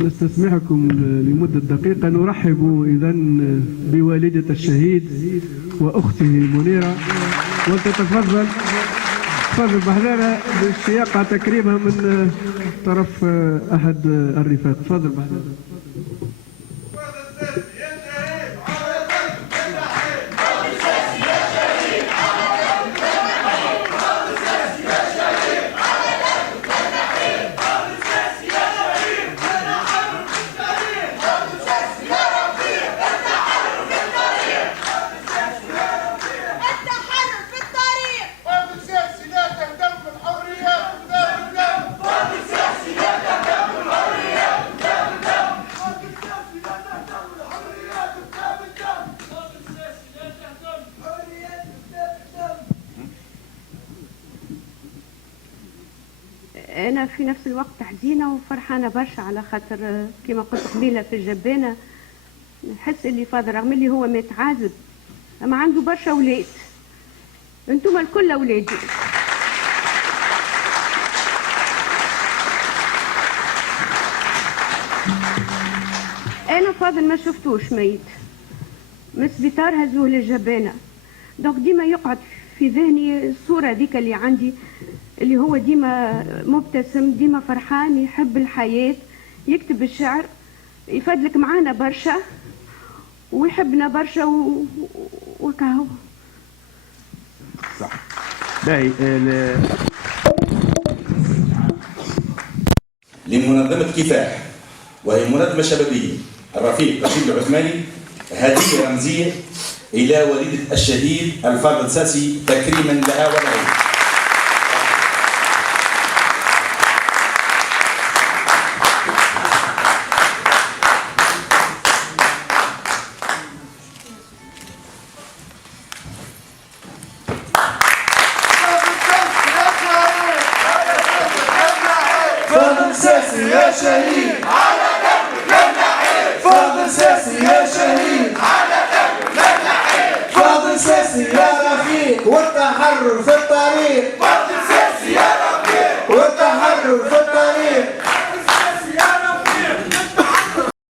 نستسمحكم لمدة دقيقة. نرحب إذن بوالدة الشهيد وأخته منيرة، ولتتفضل بحذرها بالشياقة تكريمها من طرف أحد الرفات. تفضل بحذرها. أنا في نفس الوقت حزينة وفرحانة برشا، على خاطر كما قلت قبيلة في الجبانة نحس اللي فاضل رغم اللي هو مات عازب أما عنده برشا أولاد، أنتم الكل أولادي. أنا فاضل ما شفتوش ميت، من السبيطار هزوه للجبانة، دونك ديما يقعد في ذهني الصورة ذيك اللي عندي، اللي هو ديما مبتسم، ديما فرحان، يحب الحياة، يكتب الشعر، يفدلك معانا برشا ويحبنا برشا وكهو. صح. باهي لمنظمة كفاح وهي منظمة شبابية الرفيق رشيد العثماني هدية رمزية إلى والدة الشهيد الفاضل ساسي تكريما لها ولها. فاضل ساسي يا شهيد على درب النحيل، فاضل ساسي يا شهيد على درب النحيل، فاضل ساسي يا رفيق والتحرر في الطريق، فاضل ساسي يا رفيق.